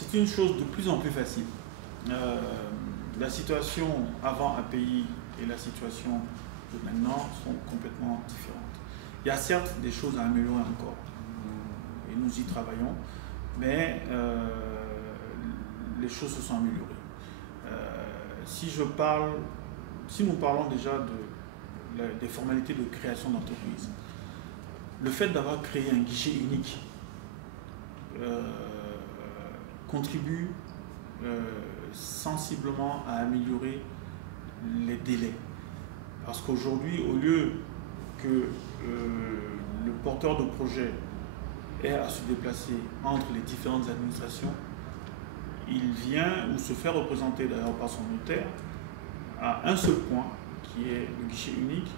C'est une chose de plus en plus facile. La situation avant API et la situation de maintenant sont complètement différentes. Il y a certes des choses à améliorer encore, et nous y travaillons, mais les choses se sont améliorées. Si nous parlons déjà des formalités de création d'entreprise, le fait d'avoir créé un guichet unique contribue sensiblement à améliorer les délais. Parce qu'aujourd'hui, au lieu que le porteur de projet ait à se déplacer entre les différentes administrations, il vient ou se fait représenter d'ailleurs par son notaire à un seul point, qui est le guichet unique,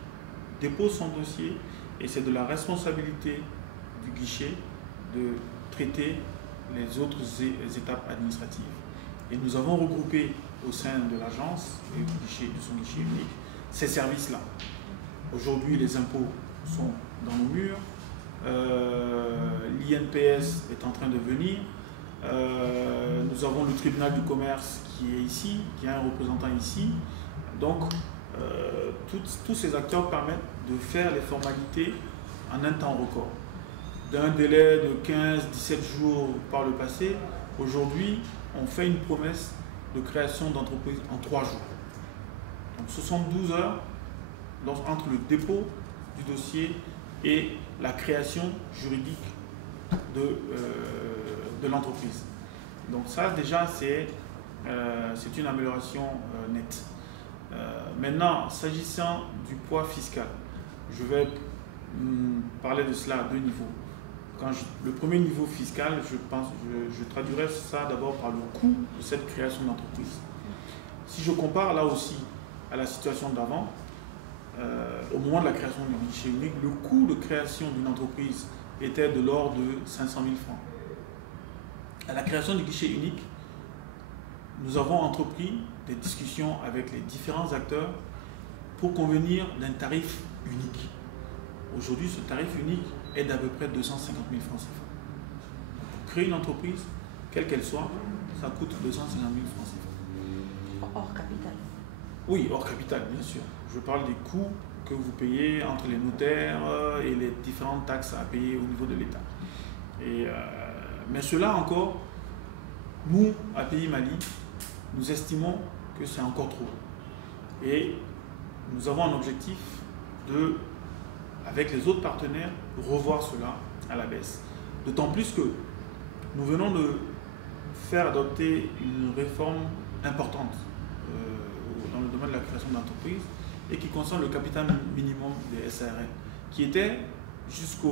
dépose son dossier et c'est de la responsabilité du guichet de traiter les autres étapes administratives. Et nous avons regroupé au sein de l'agence et de son guichet unique ces services-là. Aujourd'hui, les impôts sont dans nos murs, l'INPS est en train de venir, nous avons le tribunal du commerce qui est ici, qui a un représentant ici. Donc, tous ces acteurs permettent de faire les formalités en un temps record. D'un délai de 15-17 jours par le passé, aujourd'hui, on fait une promesse de création d'entreprise en 3 jours. Donc 72 heures entre le dépôt du dossier et la création juridique de l'entreprise. Donc ça, déjà, c'est une amélioration nette. Maintenant, s'agissant du poids fiscal, je vais parler de cela à 2 niveaux. Le premier niveau fiscal, je traduirais ça d'abord par le coût de cette création d'entreprise. Si je compare là aussi à la situation d'avant, au moment de la création du guichet unique, le coût de création d'une entreprise était de l'ordre de 500 000 francs. À la création du guichet unique, nous avons entrepris des discussions avec les différents acteurs pour convenir d'un tarif unique. Aujourd'hui, ce tarif unique est d'à peu près 250 000 francs CFA. Pour créer une entreprise, quelle qu'elle soit, ça coûte 250 000 francs CFA. Hors capital. Oui, hors capital, bien sûr. Je parle des coûts que vous payez entre les notaires et les différentes taxes à payer au niveau de l'État. Mais cela encore, nous, API Mali, nous estimons que c'est encore trop. Et nous avons un objectif de, avec les autres partenaires, revoir cela à la baisse. D'autant plus que nous venons de faire adopter une réforme importante dans le domaine de la création d'entreprises et qui concerne le capital minimum des SARL, qui était, jusqu'à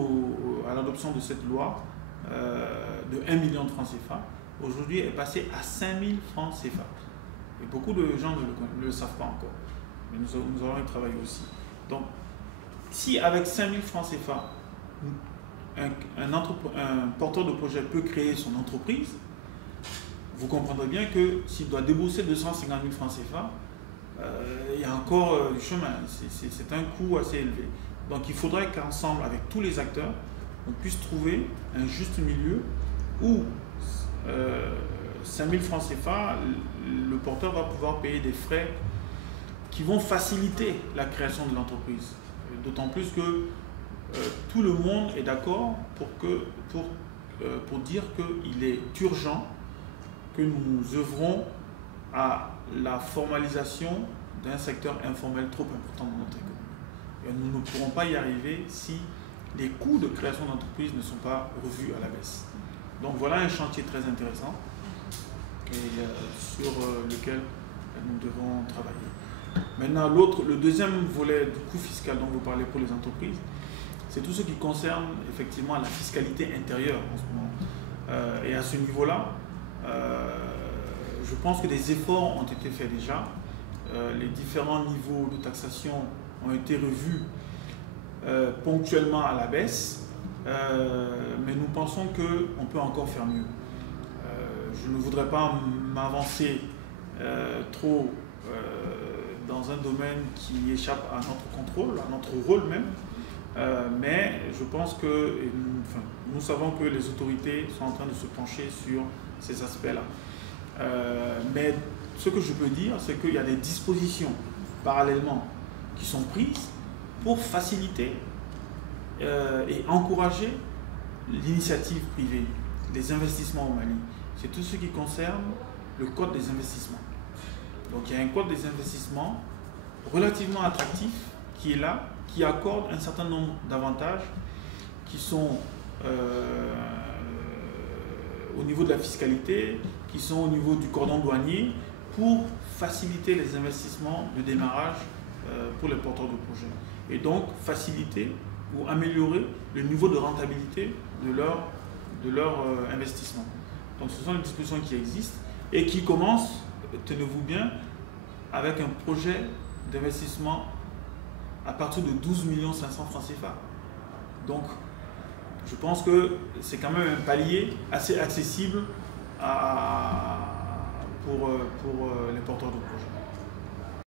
l'adoption de cette loi, de 1 million de francs CFA, aujourd'hui est passé à 5 000 francs CFA. Et beaucoup de gens ne le savent pas encore. Mais nous allons y travailler aussi. Donc, si avec 5 000 francs CFA, un porteur de projet peut créer son entreprise, vous comprendrez bien que s'il doit débourser 250 000 francs CFA, il y a encore du chemin. C'est un coût assez élevé. Donc, il faudrait qu'ensemble, avec tous les acteurs, on puisse trouver un juste milieu où 5 000 francs CFA, le porteur va pouvoir payer des frais qui vont faciliter la création de l'entreprise. D'autant plus que tout le monde est d'accord pour dire qu'il est urgent que nous œuvrons à la formalisation d'un secteur informel trop important dans notre économie. Et nous ne pourrons pas y arriver si les coûts de création d'entreprise ne sont pas revus à la baisse. Donc voilà un chantier très intéressant sur lequel nous devons travailler. Maintenant, le deuxième volet du coût fiscal dont vous parlez pour les entreprises, c'est tout ce qui concerne effectivement la fiscalité intérieure en ce moment. Et à ce niveau-là, je pense que des efforts ont été faits déjà. Les différents niveaux de taxation ont été revus ponctuellement à la baisse, mais nous pensons qu'on peut encore faire mieux. Je ne voudrais pas m'avancer trop dans un domaine qui échappe à notre contrôle, à notre rôle même, mais je pense que nous savons que les autorités sont en train de se pencher sur ces aspects-là. Mais ce que je peux dire, c'est qu'il y a des dispositions parallèlement qui sont prises pour faciliter et encourager l'initiative privée, les investissements au Mali. C'est tout ce qui concerne le code des investissements. Donc il y a un code des investissements relativement attractif qui est là, qui accorde un certain nombre d'avantages qui sont au niveau de la fiscalité, qui sont au niveau du cordon douanier, pour faciliter les investissements de démarrage pour les porteurs de projets. Et donc faciliter ou améliorer le niveau de rentabilité de leur investissement. Donc ce sont des dispositions qui existent et qui commencent, tenez-vous bien, avec un projet d'investissement à partir de 12 500 000 francs CFA. Donc je pense que c'est quand même un palier assez accessible pour les porteurs de projets.